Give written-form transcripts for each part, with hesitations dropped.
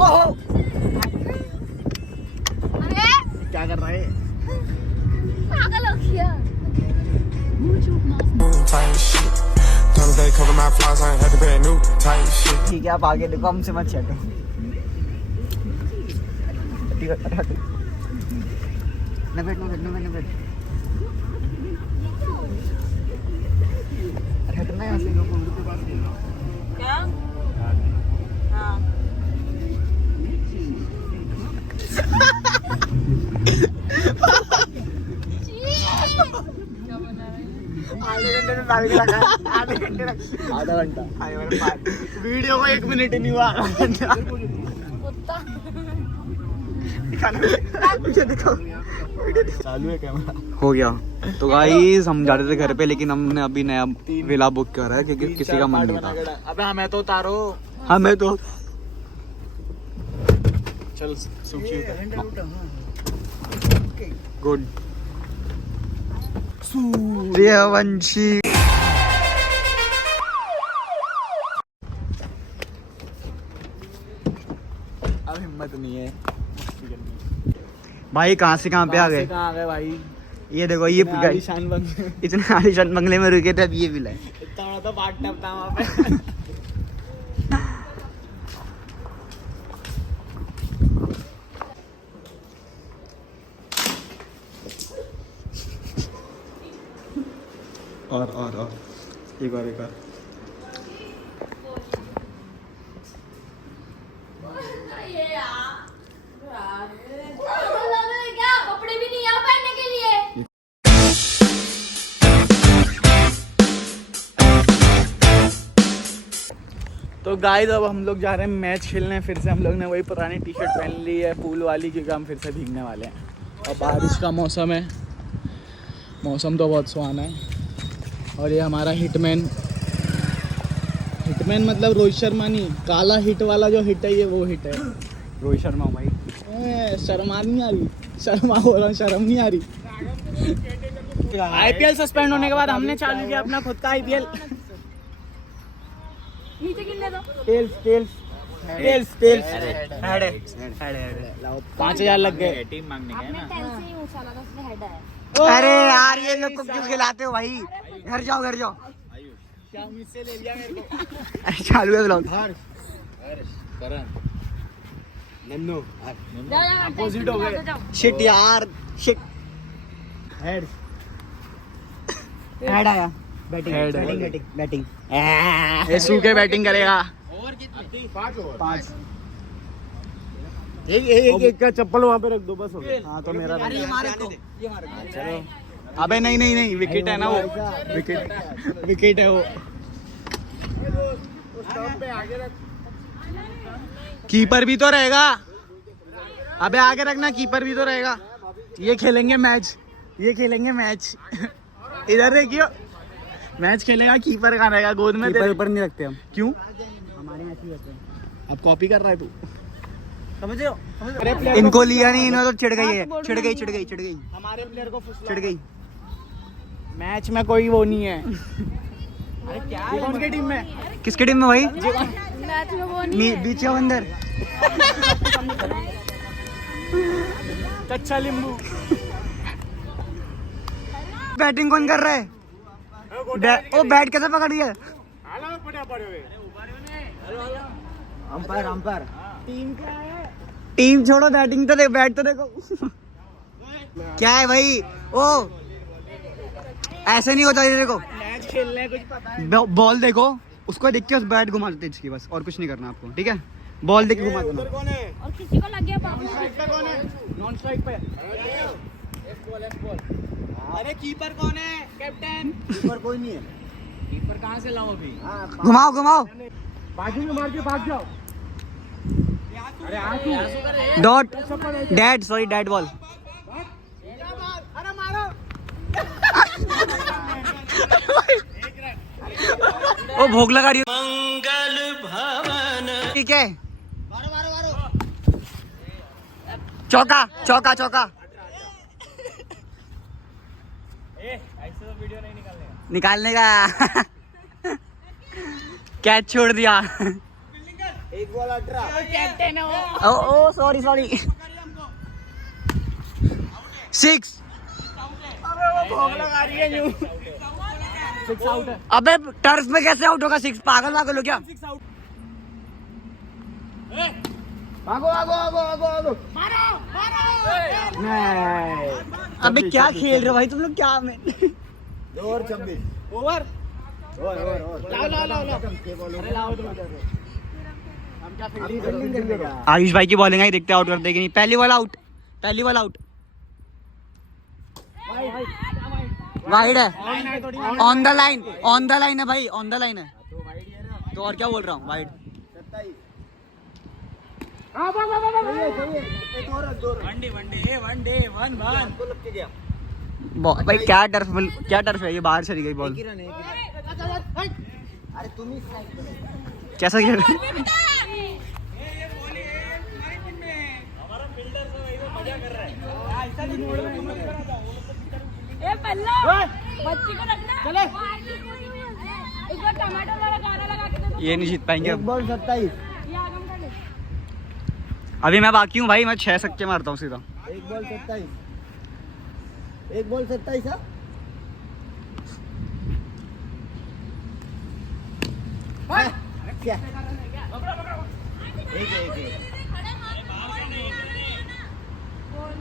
ओहो अरे क्या कर रहा है? पागल हो गया। ठीक है आप आगे देखो, हमसे मत चलो। हटना है ऐसे। क्या? हाँ। आधे घंटे आधा घंटा वीडियो को 1 मिनट ही नहीं हुआ। चालू है कैमरा। हो गया। तो गाइस हम जा रहे थे घर पे, लेकिन हमने अभी नया विला बुक करा है क्योंकि किसी का मन नहीं था। अबे हमें तो उतारो, हमें तो चल गुड। सूर्यवंशी अब हिम्मत नहीं है भाई। कहाँ से कहाँ पे आ गए? कहाँ आ गए भाई? ये देखो ये आलीशान बंगले, इतने आलीशान बंगले में रुके थे, अब ये भी लाए। इतना बड़ा तो बाथटब था वहाँ पे। और एक बार क्या कपड़े भी नहीं है पहनने के लिए? तो गाइस अब हम लोग जा रहे हैं मैच खेलने। फिर से हम लोग ने वही पुरानी टी शर्ट पहन ली है पूल वाली, क्योंकि हम फिर से भीगने वाले हैं। और बारिश का मौसम है, मौसम तो बहुत सुहाना है। और ये हमारा हिटमैन मतलब रोहित शर्मा नहीं, काला हिट वाला जो हिट है ये वो हिट है रोहित शर्मा भाई। शर्मा नहीं आ रही, शर्मा हो रहा, शर्म नहीं आ रही। आईपीएल सस्पेंड होने के बाद हमने चालू किया अपना खुद का आईपीएल। नीचे गिरने दो। टेल्स 5,000 लग गए। टीम मांगने आपने टेल से ही उछाला था, उसमें हेड है। अरे यार ये लोग को क्यों खिलाते हो भाई? घर जाओ क्या मुझसे ले लिया मेरे को? चालू है ब्लॉग। नन्नू अपोजिट हो गए। शिट यार शिट। हेड आया। बैटिंग ये सूखे बैटिंग करेगा। और कितनी? 5 एक का चप्पल वहाँ पे रख दो बस हो गया। हाँ तो मेरा चलो। अबे नहीं विकेट है ना वो, विकेट है वो। कीपर भी तो रहेगा। अबे आगे रखना, कीपर भी तो रहेगा। ये खेलेंगे मैच इधर देखियो, मैच खेलेगा। कीपर कहाँ रहेगा? गोद में कीपर नहीं रखते हम। क्यों? हमारे यहाँ ऐसे रहते हैं। अब कॉपी कर रहा है तू, समझ रहे हो? इनको लिया नहीं, इन्होंने तो चिढ़ गई। हमारे प्लेयर को चिढ़ गई। मैच में कोई वो नहीं है। अरे क्या है? कौन की टीम में? किसकी टीम में भाई? मैच में वो नहीं है। बीच अंदर कच्चा नींबू। बैटिंग कौन कर रहा है? ओ बैट कैसे पकड़ दिया? अंपायर टीम छोड़ो, बैटिंग तो देख, बैट तो देखो। क्या है भाई? ओ ऐसे नहीं होता। देखो मैच खेलना है, कुछ पता है? बॉल देखो, उसको देख के उस बैट घुमा देते इसकी, बस और कुछ नहीं करना आपको, ठीक है? बॉल देख के घुमा देना। और किसी को लग गया बाबू। नॉन स्ट्राइक पे। अरे कीपर कौन है? कैप्टन। कीपर कोई नहीं है। कीपर कहाँ से लाऊं अभी? घुमाओ बाजू में मार के भाग जाओ। अरे डॉट डेड बॉल। अरे मारो। ओ भोग लगा रही मंगल भवन। ठीक है, चौका। ऐसे तो वीडियो नहीं निकालने का। कैच छोड़ दिया। एक बॉल 18 कैप्टन है ओ सॉरी 6 लगा रही है न्यू 6 आउट है अबे टर्फ में कैसे आउट होगा 6 पागल हो क्या भागो नहीं अबे क्या खेल रहे हो भाई तुम लोग क्या में 2 और 26 ओवर आयुष भाई की बॉलिंग आई देखते आउट कर देगी नहीं पहली बॉल आउट वाइड है ऑन द लाइन है भाई ऑन द लाइन है तो और क्या बोल रहा हूँ वाइड भाई क्या टर्फ है ये बाहर चली गई बॉल कैसा खेल बच्ची को रखना चले इसको टमाटर वाला गाना लगा के दे दो ये नहीं जीत पाएंगे एक बॉल 27 ये आगम कर ले अभी मैं बाकी हूँ भाई मैं 6 छक्के मारता हूँ सीधा एक बॉल 27 हाँ क्या एक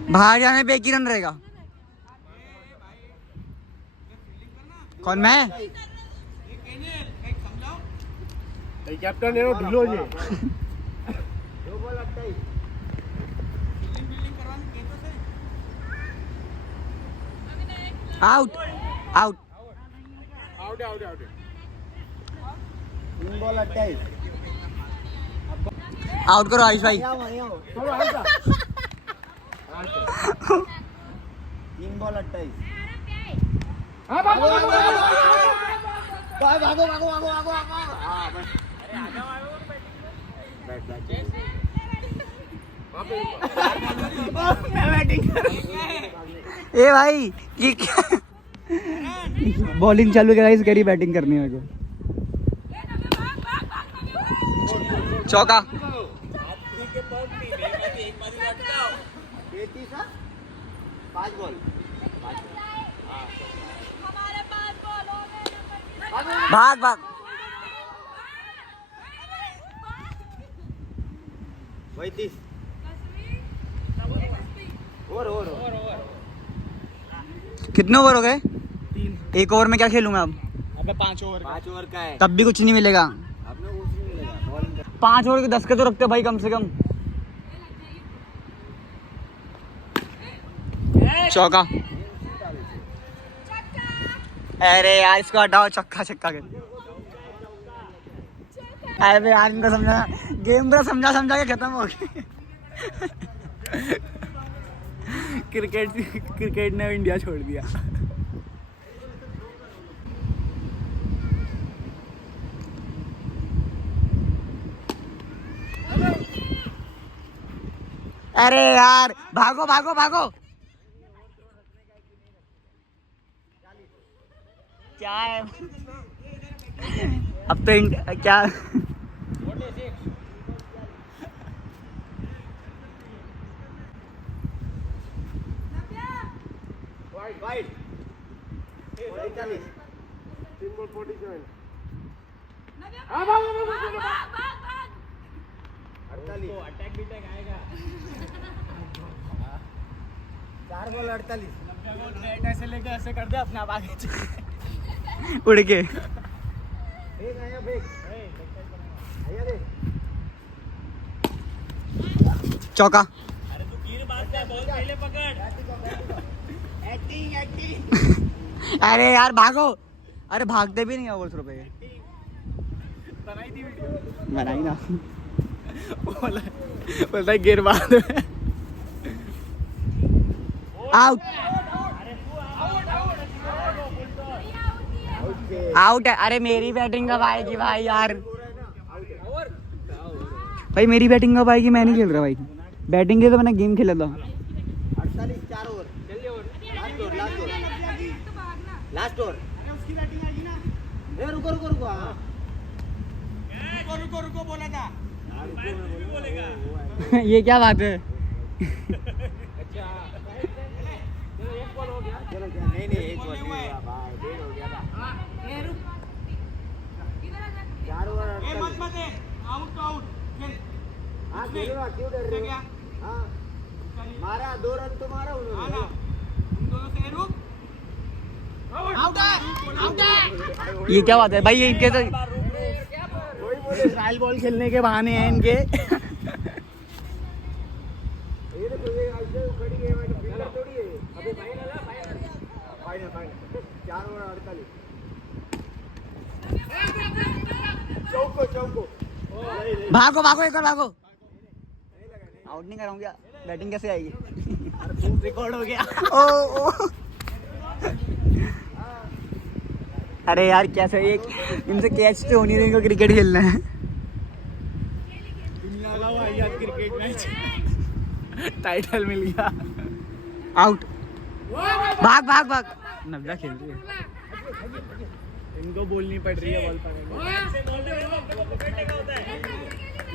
बाहर जाने पे एक ही रन रहेगा कौन मैं कैप्टन है ढिलो जी 2 बॉल 28 आउट 3 बॉल 28 आउट करो आयुष भाई 3 बॉल 28 ए भाई ये क्या बॉलिंग चालू करा इस गरी बैटिंग करनी है मेरे को चौका 5 बॉल हमारे पास बॉल हो गए भाग वही 30 और कितने ओवर हो गए 3 एक ओवर में क्या खेलूंगा अब अबे 5 ओवर का है तब भी कुछ नहीं मिलेगा आपने कुछ नहीं मिलेगा बॉलिंग 5 ओवर के 10 के तो रखते भाई कम से कम चौका अरे यार इसको हटाओ छक्का के अरे यार इनको समझा गेम पूरा समझा के खत्म हो गई क्रिकेट ने इंडिया छोड़ दिया अरे यार भागो क्या है अब तो क्या वाइड 47 3 बॉल 47 अटैक भी टैग आएगा 4 बॉल 48 नेट ऐसे लेके ऐसे कर दे अपने आप आगे उड़ के फेंक आया दे चौका अरे तू गिर बात कर बॉल पहले पकड़ एक्टिंग अरे यार भागो अरे भागते भी नहीं है ओवर थ्रो पे बनाई थी वीडियो बनाई ना बोलता है गिर बाद में आउट आउट है अरे मेरी बैटिंग कब आएगी भाई यार भाई मेरी बैटिंग कब आएगी मैं नहीं खेल रहा भाई बैटिंग के तो मैंने गेम खेला था 48 4 ओवर लास्ट ओवर अरे उसकी बैटिंग आएगी ना ए रुको हां रुको बोला था ये क्या बात है? मारा 2 रन तो मारा उन्होंने। ये क्या बात है भाई? ये इनके तो ट्रायल बॉल खेलने के बहाने हैं इनके। भागो भागो एक और भागो। आउट नहीं कराऊं क्या? बैटिंग कैसे आएगी? रिकॉर्ड हो गया। ओ अरे यार कैसे ये इनसे कैच तो होनी नहीं, इनको क्रिकेट खेलना है। दुनिया का वाहियात क्रिकेट मैच, टाइटल मिल गया। आउट। भाग भाग भाग। नब्जा खेल रही है, इनको बोलनी पड़ रही है बॉल पकड़ने।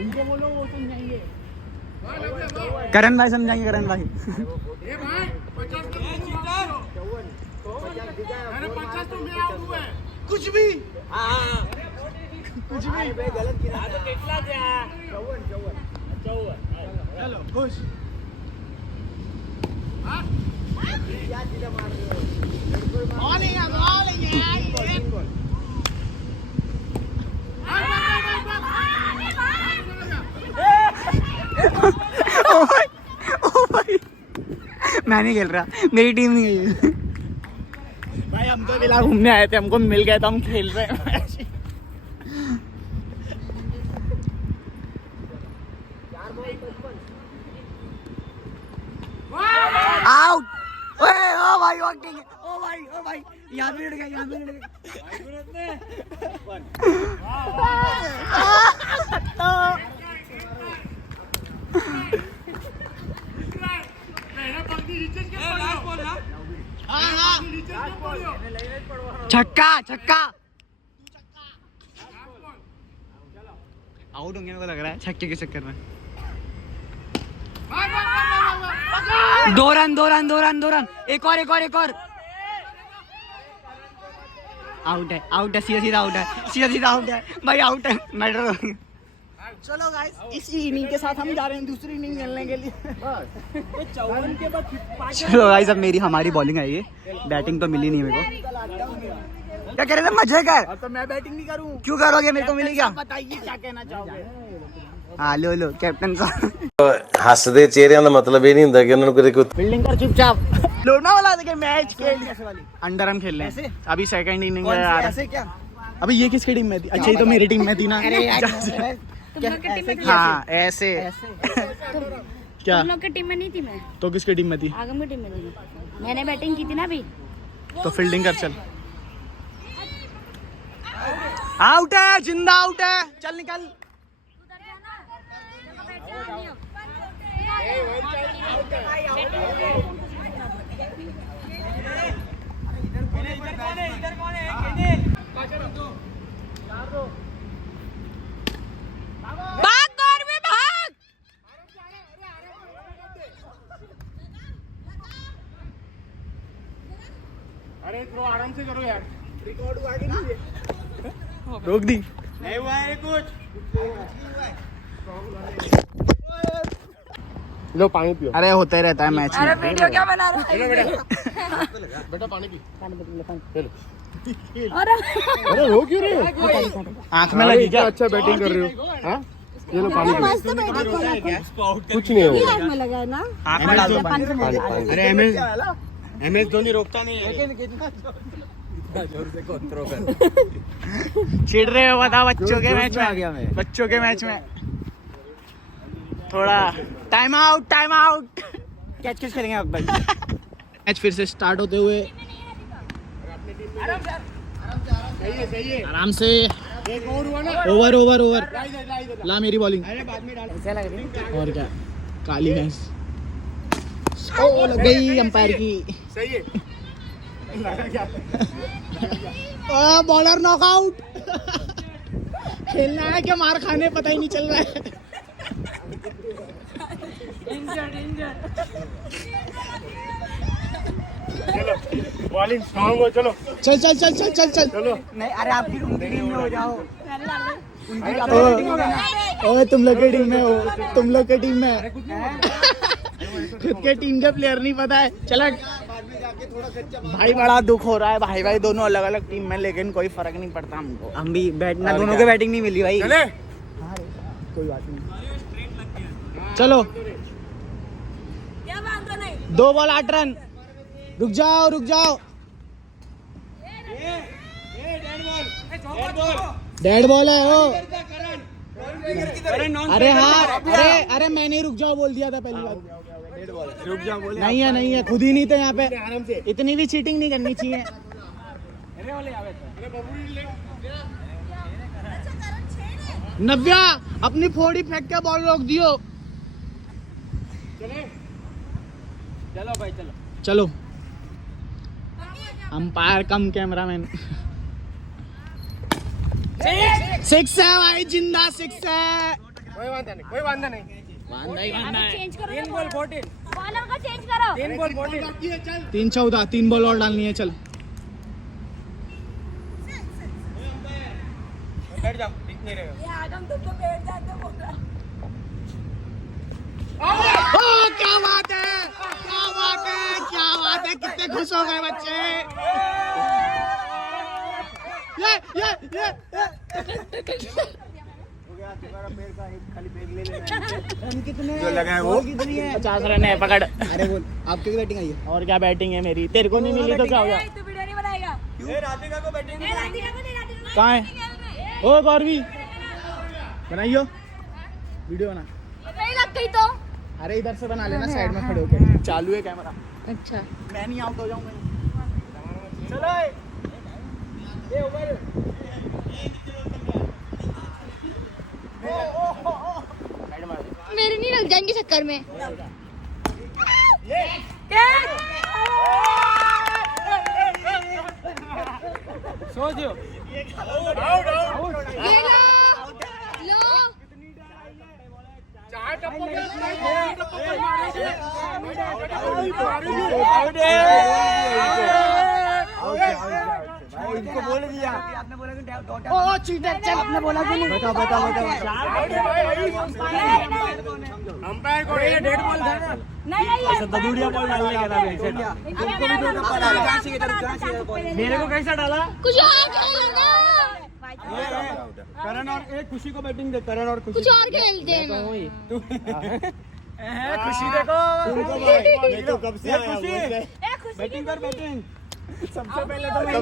इनको बोलो वो समझाएंगे। करण भाई समझाएंगे, करण भाई। कुछ भी कुछ भी गलत किया तो कितना था? 54 चलो खुश। क्या सीधा मार रहे हो? बॉल है यार, बॉल है यार। ओ भाई मैं नहीं खेल रहा, मेरी टीम नहीं है भाई। हम तो विला घूमने आए थे, हमको मिल गया तो हम खेल रहे हैं। आउट। ओए ओ भाई वॉकिंग, ओ भाई यहाँ पे उड़ गया, यहाँ पे उड़ गया। छक्का छक्का। आउट होंगे मेरे को लग रहा है छक्के के चक्कर में। 2 रन 2 रन 2 रन 2 रन। एक और आउट है, आउट है, सीधा सीधा आउट है, सीधा सीधा आउट है भाई, आउट है। मैटर। चलो गाइस, इसी इनिंग के साथ हम जा रहे हैं दूसरी इनिंग खेलने के लिए। चलो गाइस, अब हमारी बॉलिंग आई है। बैटिंग तो मिली नहीं मेरे को। क्या कह रहे थे? मजे कर। तो मैं बैटिंग नहीं करूं? क्यों करोगे? मेरे को मिली क्या? बताइए क्या कहना चाहोगे। हाँ लो कैप्टन साहब। हੱਸਦੇ ਚਿਹਰਿਆਂ ਦਾ ਮਤਲਬ ਇਹ ਨਹੀਂ ਹੁੰਦਾ ਕਿ ਉਹਨਾਂ ਨੂੰ ਕੋਈ फील्डिंग कर चुपचाप। लोनावाला के मैच खेल अंडर हम खेल रहे हैं अभी, सेकंड इनिंग में यार। ऐसे क्या? अभी ये किसकी टीम में थी? अच्छा ये तो मेरी टीम में थी ना। हाँ ऐसे क्या? तुम लोग की टीम में नहीं थी मैं, तो किसकी टीम में थी? आगम की टीम में थी। मैंने बैटिंग की थी ना अभी। तो फील्डिंग कर चल। आउट है, जिंदा आउट है, चल निकल। भाग गौर में भाग। अरे थ्रो आराम से करो यार, रिकॉर्ड हुआ कि नहीं? रोक दी नहीं हुआ है कुछ। लो पानी पियो। अरे होता ही रहता है मैच में। अरे वीडियो क्या बना रहा है? बेटा पानी पी। अरे रो क्यों रहे हो? आँख में लगी क्या? अच्छा बैटिंग कर रहे हो? हाँ ये लो पानी पियो। कुछ नहीं होगा। आँख में लगा है ना? आँख में डाल दो पानी। अरे MS धोनी रोकता नहीं है। चिढ़ रहे हो बता बच्चों के मैच में? बच्चों के मैच में थोड़ा टाइम आउट कैच खेलेंगे अब भाई। मैच फिर से स्टार्ट होते हुए आराम से। ओवर ला मेरी बॉलिंग। और क्या काली भैंस लग गई अंपायर की। सही है। Bowler knockout. खेलना है क्या मार खाने पता ही नहीं चल रहा है। बॉलिंग स्ट्रांग हो, चलो चल चल चल चल चल चल चलो। नहीं अरे आप भी उनकी टीम में हो जाओ। ओए तुम लोग की टीम में हो, तुम लोग की टीम में खुद के टीम के प्लेयर नहीं पता है। चलो भाई बड़ा दुख हो रहा है भाई, भाई दोनों अलग अलग टीम में, लेकिन कोई फर्क नहीं पड़ता हमको। हम भी बैठना, दोनों के बैटिंग नहीं मिली भाई। चले कोई बात नहीं, चलो क्या बात है नहीं 2 बॉल 8 रन। रुक जाओ रुक जाओ, डेड बॉल है वो। अरे हाँ, अरे मैंने रुक जाओ बोल दिया था पहली बार। रुक जा, बोले नहीं है नहीं है, खुद ही नहीं थे यहाँ पे। आराम से। इतनी भी चीटिंग नहीं करनी चाहिए। नव्या अपनी फोड़ी फेंक के बॉल रोक दियो। चलो भाई चलो। चलो अंपायर कम कैमरामैन। 6 है भाई, जिंदा 6 है। कोई वांदा नहीं, कोई वांदा नहीं। वांदा ही वांदा है। चेंज करो 3 बॉल 14, बॉलर को चेंज करो 3 बॉल 14। 3 14, 3 बॉल और डालनी है। चल बैठ जाओ, दिख नहीं रहेगा। ये आगम तुम तो बैठ जाते बोल रहा ओ क्या बात है, क्या बात है, क्या बात है। कितने खुश हो गए बच्चे। ये जो लगा है वो 50 रन है, पकड़। अरे बोल, आपकी बैटिंग आई है। और क्या बैटिंग है मेरी, तेरे को नहीं मिली तो क्या हो गया। तू वीडियो नहीं बनाएगा ये राधिका को बैटिंग ए राधिका को नहीं राधिका कहाँ है? ओ गौरवी बनाइयो वीडियो बना। नहीं लग गई तो अरे इधर से बना लेना, साइड में खड़े होके। चालू है कैमरा, अच्छा मैं नहीं आउट हो जाऊंगा। चलो ये ऊपर मेरे नहीं लग जाएंगे चक्कर में सोचो। आउट आउट ये लो चार टप्पो के इनको बोल दिया, आपने बोला कि ओ चीटर, चल आपने बोला कि नहीं। बताओ बताओ बताओ। अंपायर को ये डेड बॉल था ना। नहीं ददूरिया बॉल डालने का था मेरे को कैसा डाला। कुछ और खेलो ना करण और एक खुशी को बैटिंग दे, करण और खुशी कुछ और खेलते हैं ना खुशी देखो तुमको भाई, ये तो कब से आया खुशी बैटिंग कर बैटिंग। सबसे पहले तो मैं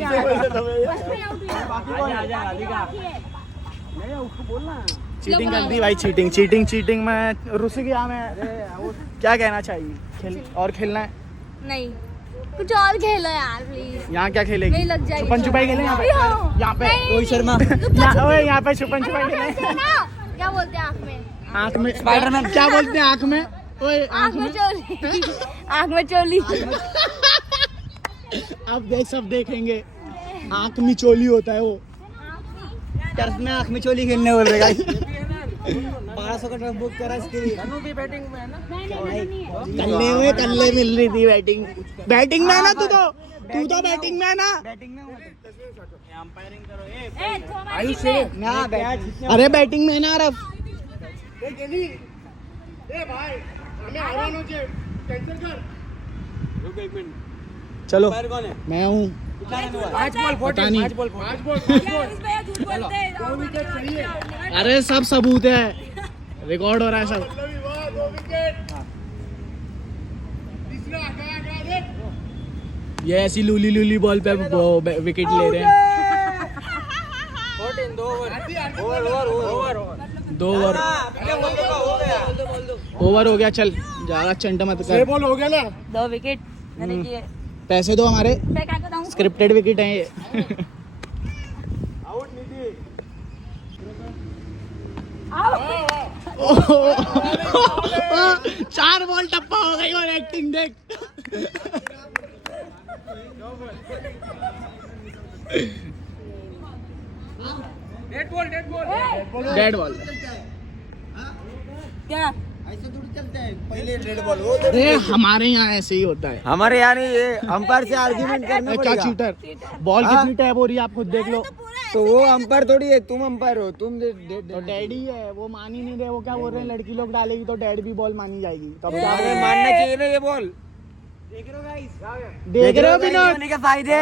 चीटिंग कर दी भाई, चीटिंग चीटिंग चीटिंग में रुस गया मैं। क्या कहना चाहिए, खेल और खेलना है। नहीं कुछ और खेलो यार प्लीज यहाँ क्या खेलेगी, नहीं लग जाएगी। छुपन छुपाई खेले यहाँ पे। यहाँ पे रोहित शर्मा। ओए यहाँ पे छुपन छुपाई खेले। क्या बोलते हैं आँख में आँख में स्पाइडरमैन। क्या बोलते हैं आँख में, ओए आँख में चोली आँख में चोली अब देख सब देखेंगे। आँख में चोली होता है वो। टर्फ में आँख में चोली खेलने बोल रहे गाइस। 1200 का टर्फ बुक करा इसके लिए। बैटिंग में है ना। कल्ले मिल रही थी बैटिंग। बैटिंग में है ना तू तो बैटिंग में है ना। बैटिंग में अंपायरिंग करो। आयुष ना बैट। अरे बैटिंग में है ना अरब। ए भाई हमें हैरान हो जाए, कैंसिल कर। रुक एक मिनट। चलो अंपायर कौन है? मैं हूँ। 5 ball 14, 5 ball 5 ball 5 ball. Wicket चाहिए। अरे सब सबूत है, रिकॉर्ड हो रहा है सब। 2 विकेट। तीसरा आगे देख। ये ऐसी लूली लूली बॉल पे विकेट ले रहे हैं। 14 2 ओवर 2 ओवर ओवर हो गया। चल ज्यादा चंट मत 6 कर। बॉल हो गया ना। 2 विकेट मैंने किए पैसे दो हमारे, मैं क्या बताऊं स्क्रिप्टेड विकेट हैं ये। आउट नीति। ओ, 4 बॉल टप्पा हो गई और एक्टिंग देख। Dead ball dead ball. क्या ऐसे थोड़ी चलते हैं, पहले रेड बॉल वो अरे हमारे यहाँ ऐसे ही होता है। हमारे यहाँ नहीं, ये अंपायर से आर्ग्यूमेंट करना क्या पड़ेगा। चीटर, बॉल कितनी टैप हो रही है आप खुद देख लो। तो वो अंपायर थोड़ी है, तुम अंपायर हो, तुम तो डैडी है, वो मान ही नहीं रहे। वो क्या बोल रहे हैं, लड़की लोग डालेगी तो डैड भी बॉल मानी जाएगी। तब क्या मानना चाहिए ना ये बॉल। देख रहे हो विनोद, देख रहे हो विनोद, होने के फायदे।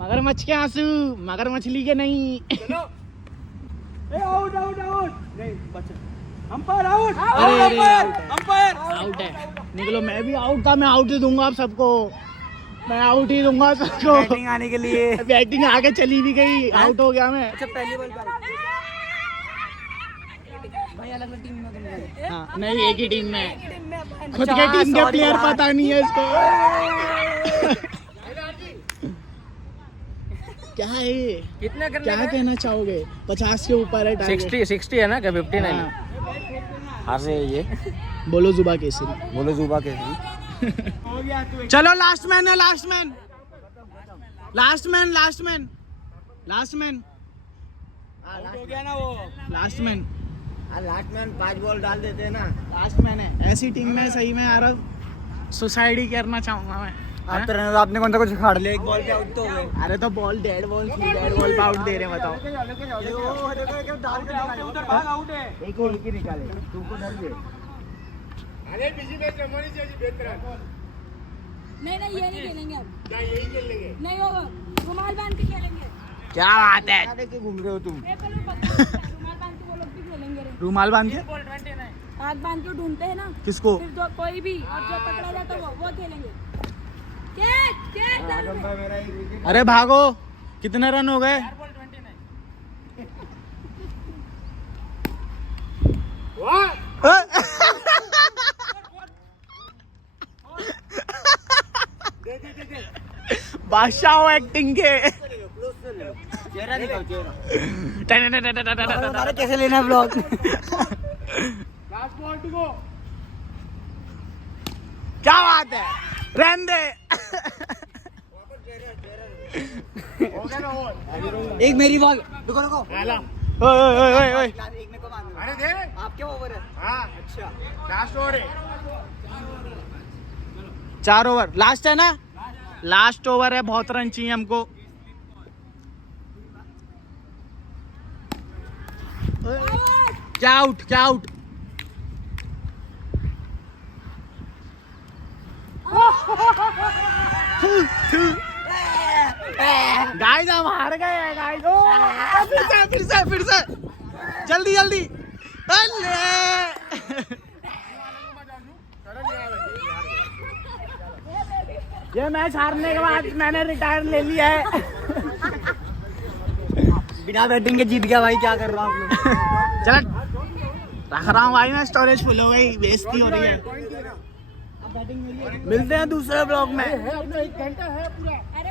मगरमच्छ के आंसू, मगर मछली के नहीं। आउट आउट आउट, नहीं बचा, अंपायर आउट, अंपायर आउट है। निकलो, मैं भी आउट था, मैं आउट ही दूंगा आप सबको, मैं आउट ही दूंगा सबको। बैटिंग आने के लिए बैटिंग आगे चली भी गई, आउट हो गया मैं। अच्छा पहली बॉल पर भाई अलग अलग टीम में हाँ, नहीं एक ही टीम में, खुद के टीम के प्लेयर पता नहीं है इसको। क्या है ये, कितना क्या कहना चाहोगे? 50 के ऊपर है टारगेट। 60 है ना, क्या 59 है? हाँ। हार से ये बोलो जुबा केसरी, बोलो जुबा के। चलो लास्ट मैन है, last man, last man, last man, last man, हो गया ना वो last man, last man 5 ball डाल देते हैं ना। लास्ट मैन है। ऐसी टीम में सही में यार सुसाइड ही करना चाहूंगा मैं। आप तो रहने दो, आपने कौन सा कुछ खाड़ लिया, एक बॉल पे आउट तो हो गए। अरे तो बॉल डेड बॉल थी, डेड बॉल पे आउट दे रहे हैं, बताओ। उधर भाग, आउट है। एक ही निकाले, तुमको डर गए। नहीं नहीं ये नहीं खेलेंगे अब, नहीं होगा, रुमाल बांध के खेलेंगे। क्या बात है, देखिए घूम रहे हो तुम। ये तो लोग रुमाल बांध के वो लोग भी खेलेंगे रे। रूमाल बांध के हाथ बांध के ढूंढते हैं ना, किसको? फिर जो कोई भी और जो पकड़ा जाता है वो खेलेंगे। कैच कैच डाल दे। अरे भागो, कितने रन हो गए? बादशाह हो एक्टिंग के। चेहरा निकाल, चेहरा। कैसे लेना ब्लॉग? क्या बात है, रहने दे। एक मेरी बॉल, रुको रुको। ओए ओए ओए ओए, एक मेरे को मारना। अरे दे, आपके ओवर है। हाँ अच्छा, लास्ट ओवर है। 4 ओवर लास्ट है ना, लास्ट ओवर है, बहुत रन चाहिए हमको। क्या आउट, क्या आउट? गाइस हम हार गए हैं गाइस। फिर से जल्दी जल्दी। ये मैच हारने के बाद मैंने रिटायर ले लिया है। बिना बैटिंग के जीत गया भाई, क्या कर रहा हूँ आप लोग? चल रख रहा हूँ भाई, मैं स्टोरेज फुल हो गई, बेइज्जती हो रही है। मिलते हैं दूसरे ब्लॉग में। अरे